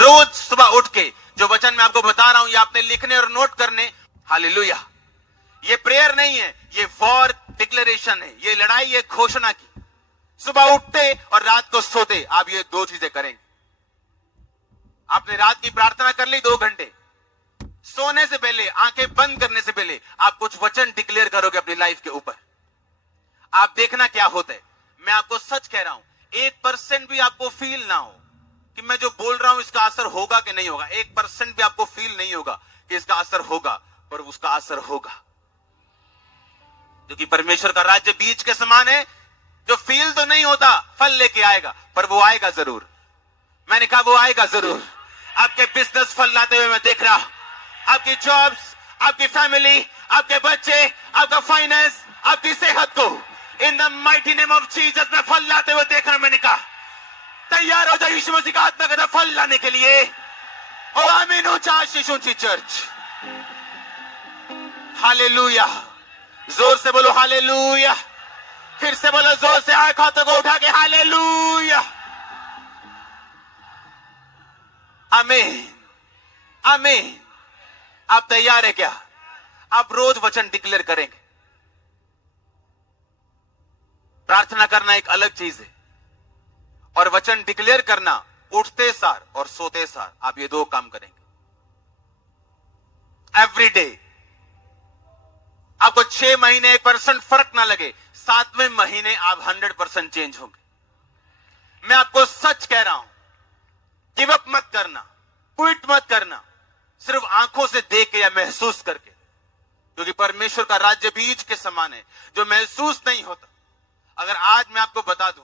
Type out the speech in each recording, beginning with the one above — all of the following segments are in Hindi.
रोज सुबह उठ के जो वचन मैं आपको बता रहा हूं, ये आपने लिखने और नोट करने। हालेलुया। ये प्रेयर नहीं है, ये वॉर डिक्लेरेशन है, ये लड़ाई है घोषणा की। सुबह उठते और रात को सोते आप ये दो चीजें करेंगे। आपने रात की प्रार्थना कर ली 2 घंटे, सोने से पहले, आंखें बंद करने से पहले आप कुछ वचन डिक्लेयर करोगे अपनी लाइफ के ऊपर। आप देखना क्या होता है। मैं आपको सच कह रहा हूं, 1% भी आपको फील ना हो कि मैं जो बोल रहा हूं इसका असर होगा कि नहीं होगा, 1% भी आपको फील नहीं होगा कि इसका असर होगा, पर उसका असर होगा। क्योंकि परमेश्वर का राज्य बीज के समान है, जो फील तो नहीं होता, फल लेके आएगा, पर वो आएगा जरूर। मैंने कहा वो आएगा जरूर। आपके बिजनेस फल लाते हुए मैं देख रहा हूं, आपकी जॉब्स, आपकी फैमिली, आपके बच्चे, आपका फाइनेंस, आपकी सेहत को in the mighty name of Jesus में फल लाते हुए देख रहा हूं। मैंने कहा तैयार हो जाओ यीशु मसीह का आत्मा का फल लाने के लिए। ओ आमीन। ऊंचा शीश ऊंची चर्च। हालेलुया। जोर से बोलो हालेलुया। फिर से बोलो जोर से, आंख हाथों को उठा के हालेलुया। आमीन आमीन। आप तैयार है क्या? आप रोज वचन डिक्लेयर करेंगे। प्रार्थना करना एक अलग चीज है, और वचन डिक्लेयर करना उठते सार और सोते सार आप ये 2 काम करेंगे एवरी डे। आपको 6 महीने 1% फर्क ना लगे, 7वें महीने आप 100% चेंज होंगे। मैं आपको सच कह रहा हूं, गिव अप मत करना, क्विट मत करना, सिर्फ आंखों से देख के या महसूस करके, क्योंकि परमेश्वर का राज्य बीज के समान है जो महसूस नहीं होता। अगर आज मैं आपको बता दूं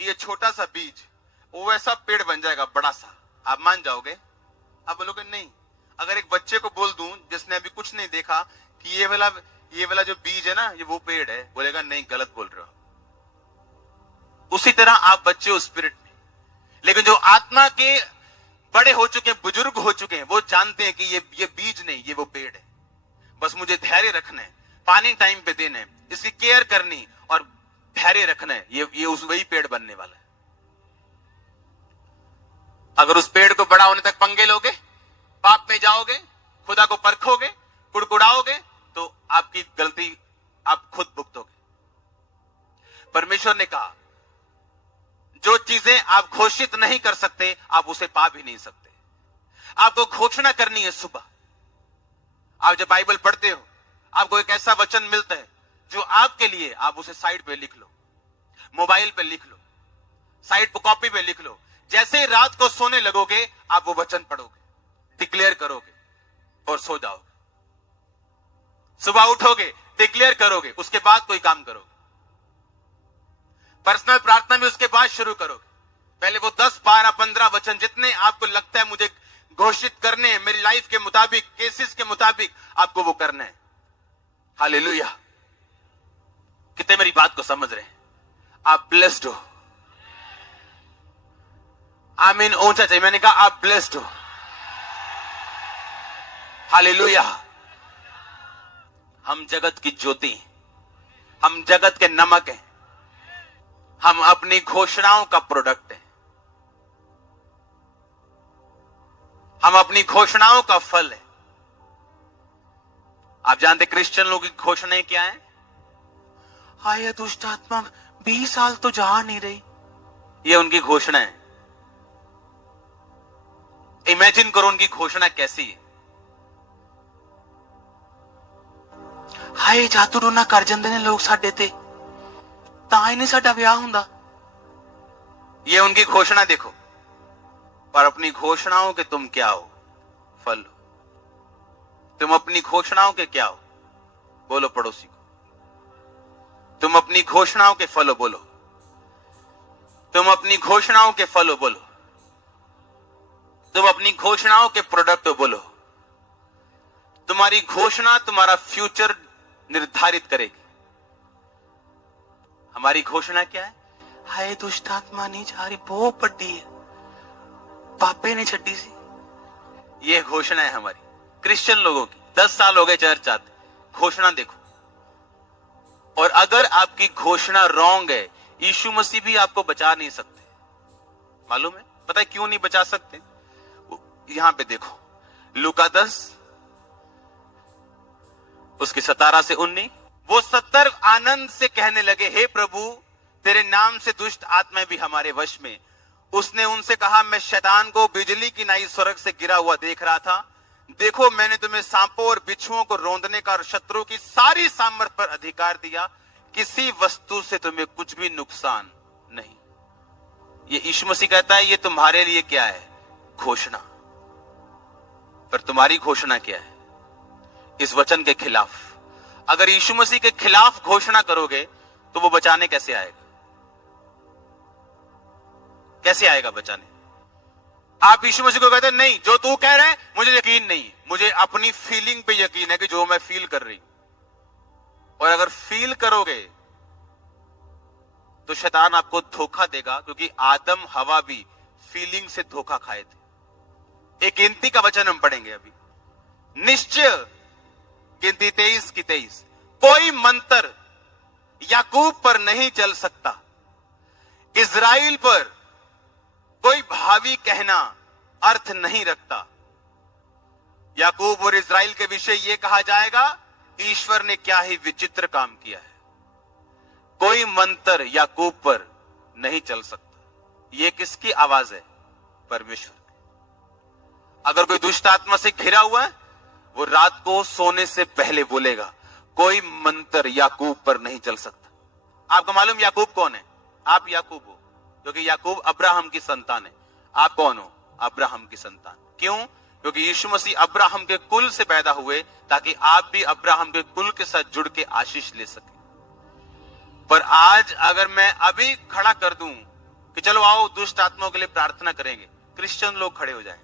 कि ये छोटा सा बीज वो वैसा पेड़ बन जाएगा बड़ा सा, आप मान जाओगे? आप बोलोगे नहीं। अगर एक बच्चे को बोल दूं जिसने अभी कुछ नहीं देखा कि ये वाला जो बीज है ना, ये वो पेड़ है, बोलेगा नहीं, गलत बोल रहे हो। उसी तरह आप बच्चे हो स्पिरिट में, लेकिन जो आत्मा के बड़े हो चुके हैं, बुजुर्ग हो चुके हैं, वो जानते हैं कि ये बीज नहीं, ये वो पेड़ है। बस मुझे धैर्य रखना है, पानी टाइम पे देना है, इसकी केयर करनी और धैर्य रखना है, ये उस वही पेड़ बनने वाला है। अगर उस पेड़ को बड़ा होने तक पंगे लोगे, पाप में जाओगे, खुदा को परखोगे, कुड़कुड़ाओगे, तो आपकी गलती आप खुद भुगतोगे। परमेश्वर ने कहा जो चीजें आप घोषित नहीं कर सकते, आप उसे पा भी नहीं सकते। आपको घोषणा करनी है। सुबह आप जब बाइबल पढ़ते हो, आपको एक ऐसा वचन मिलता है जो आपके लिए, आप उसे साइड पे लिख लो, मोबाइल पे लिख लो, साइड पे कॉपी पे लिख लो। जैसे ही रात को सोने लगोगे, आप वो वचन पढ़ोगे, डिक्लेयर करोगे और सो जाओगे। सुबह उठोगे, डिक्लेयर करोगे, उसके बाद कोई काम करोगे। पर्सनल प्रार्थना में उसके बाद शुरू करोगे। पहले वो 10, 12, 15 वचन जितने आपको लगता है मुझे घोषित करने हैं, मेरी लाइफ के मुताबिक, केसेस के मुताबिक, आपको वो करना है। हालेलुया। कितने मेरी बात को समझ रहे हैं? आप ब्लेस्ड हो। आमीन। ऊंचा चाहिए। मैंने कहा आप ब्लेस्ड हो। हालेलुया। हम जगत की ज्योति, हम जगत के नमक हैं, हम अपनी घोषणाओं का प्रोडक्ट हैं, हम अपनी घोषणाओं का फल है। आप जानते क्रिश्चियन लोगों की घोषणाएं क्या है? हाय दुष्ट आत्मा 20 साल तो जा नहीं रही, ये उनकी घोषणा है। इमेजिन करो उनकी घोषणा कैसी है। हाय जादू टोना कर जाते ने लोग साडे ते, तां ही नहीं साडा विआह हुंदा, ये उनकी घोषणा देखो। और अपनी घोषणाओं के तुम क्या हो? फल हो। तुम अपनी घोषणाओं के क्या हो? बोलो पड़ोसी को, तुम अपनी घोषणाओं के फल हो। बोलो, तुम अपनी घोषणाओं के फल हो। बोलो, तुम अपनी घोषणाओं के प्रोडक्ट हो। बोलो, तुम्हारी घोषणा तुम्हारा फ्यूचर निर्धारित करेगी। हमारी घोषणा क्या है? हाय दुष्ट आत्मा नहीं जा रही, बहुत बड़ी है, पापे ने छड्डी सी, ये घोषणा है हमारी क्रिश्चियन लोगों की। 10 साल हो गए चर्च आते, घोषणा देखो। और अगर आपकी घोषणा रॉन्ग है, यीशु मसीह भी आपको बचा नहीं सकते। मालूम है? पता है क्यों नहीं बचा सकते? यहां पे देखो, लूका 10 उसके 17 से 19। वो 70 आनंद से कहने लगे, हे प्रभु, तेरे नाम से दुष्ट आत्माएं भी हमारे वश में। उसने उनसे कहा, मैं शैतान को बिजली की नाई स्वर्ग से गिरा हुआ देख रहा था। देखो, मैंने तुम्हें सांपों और बिच्छुओं को रौंदने का और शत्रु की सारी सामर्थ पर अधिकार दिया, किसी वस्तु से तुम्हें कुछ भी नुकसान नहीं। ये यीशु मसीह कहता है, ये तुम्हारे लिए क्या है? घोषणा। पर तुम्हारी घोषणा क्या है इस वचन के खिलाफ? अगर यीशु मसीह के खिलाफ घोषणा करोगे तो वो बचाने कैसे आएगा? कैसे आएगा बचाने? आप यीशु मसीह को कहते हैं, नहीं, जो तू कह रहा है मुझे यकीन नहीं है, मुझे अपनी फीलिंग पे यकीन है कि जो मैं फील कर रही हूं। और अगर फील करोगे तो शैतान आपको धोखा देगा, क्योंकि आदम हवा भी फीलिंग से धोखा खाए थे। एक गिनती का वचन हम पढ़ेंगे अभी, निश्चय, गिनती 23 की 23, कोई मंत्र याकूब पर नहीं चल सकता, इज़राइल पर कोई भावी कहना अर्थ नहीं रखता। याकूब और इज़राइल के विषय यह कहा जाएगा, ईश्वर ने क्या ही विचित्र काम किया है। कोई मंत्र याकूब पर नहीं चल सकता। यह किसकी आवाज है? परमेश्वर की। अगर कोई दुष्ट आत्मा से घिरा हुआ है, वो रात को सोने से पहले बोलेगा, कोई मंत्र याकूब पर नहीं चल सकता। आपको मालूम याकूब कौन है? आप याकूब हो, क्योंकि याकूब अब्राहम की संतान है। आप कौन हो? अब्राहम की संतान। क्यों? क्योंकि यीशु मसीह अब्राहम के कुल से पैदा हुए, ताकि आप भी अब्राहम के कुल के साथ जुड़ के आशीष ले सके। पर आज अगर मैं अभी खड़ा कर दूं कि चलो आओ दुष्ट आत्माओं के लिए प्रार्थना करेंगे, क्रिश्चियन लोग खड़े हो जाएं।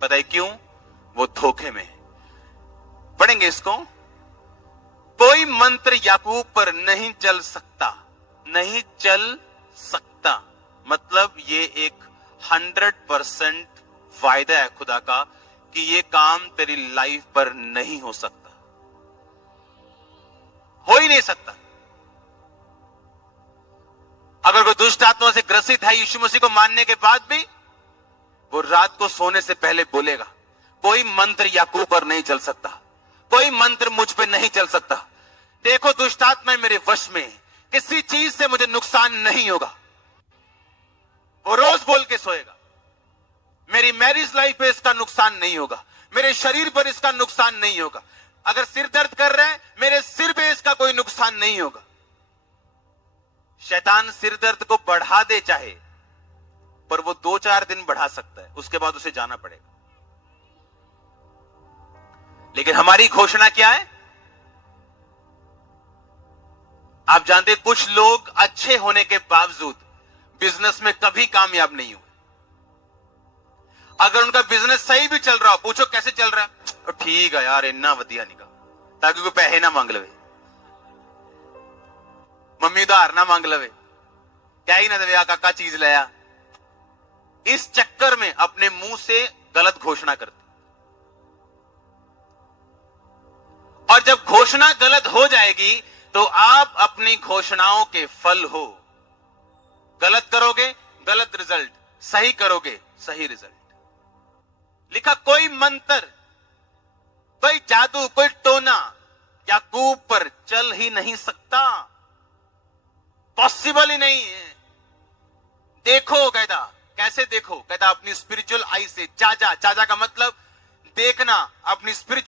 पता है क्यों? वो धोखे में है। पढ़ेंगे इसको, कोई मंत्र याकूब पर नहीं चल सकता। नहीं चल सकता मतलब ये एक 100% वायदा है खुदा का कि ये काम तेरी लाइफ पर नहीं हो सकता, हो ही नहीं सकता। अगर कोई दुष्ट आत्मा से ग्रसित है यीशु मसीह को मानने के बाद भी, वो रात को सोने से पहले बोलेगा, कोई मंत्र याकूब पर नहीं चल सकता, कोई मंत्र मुझ पे नहीं चल सकता। देखो, दुष्ट आत्मा मेरे वश में, किसी चीज से मुझे नुकसान नहीं होगा। वो रोज बोल के सोएगा, मेरी मैरिज लाइफ पे इसका नुकसान नहीं होगा, मेरे शरीर पर इसका नुकसान नहीं होगा। अगर सिर दर्द कर रहा है, मेरे सिर पे इसका कोई नुकसान नहीं होगा। शैतान सिर दर्द को बढ़ा दे चाहे, पर वो 2-4 दिन बढ़ा सकता है, उसके बाद उसे जाना पड़ेगा। लेकिन हमारी घोषणा क्या है? आप जानते हैं, कुछ लोग अच्छे होने के बावजूद बिजनेस में कभी कामयाब नहीं हुए। अगर उनका बिजनेस सही भी चल रहा हो, पूछो कैसे चल रहा है, तो ठीक है यार, इन्ना वधिया निका, ताकि कोई पैसे ना मांग लवे, मम्मी उधार ना मांग लवे, क्या ही ना दे काका चीज लाया। इस चक्कर में अपने मुंह से गलत घोषणा करते, और जब घोषणा गलत हो जाएगी तो आप अपनी घोषणाओं के फल हो। गलत करोगे गलत रिजल्ट, सही करोगे सही रिजल्ट। लिखा, कोई मंत्र, कोई जादू, कोई टोना याकूब पर चल ही नहीं सकता, पॉसिबल ही नहीं है। देखो, कहता, कैसे देखो? कहता अपनी स्पिरिचुअल आई से। चाचा, चाचा का मतलब देखना, अपनी स्पिरिचुअल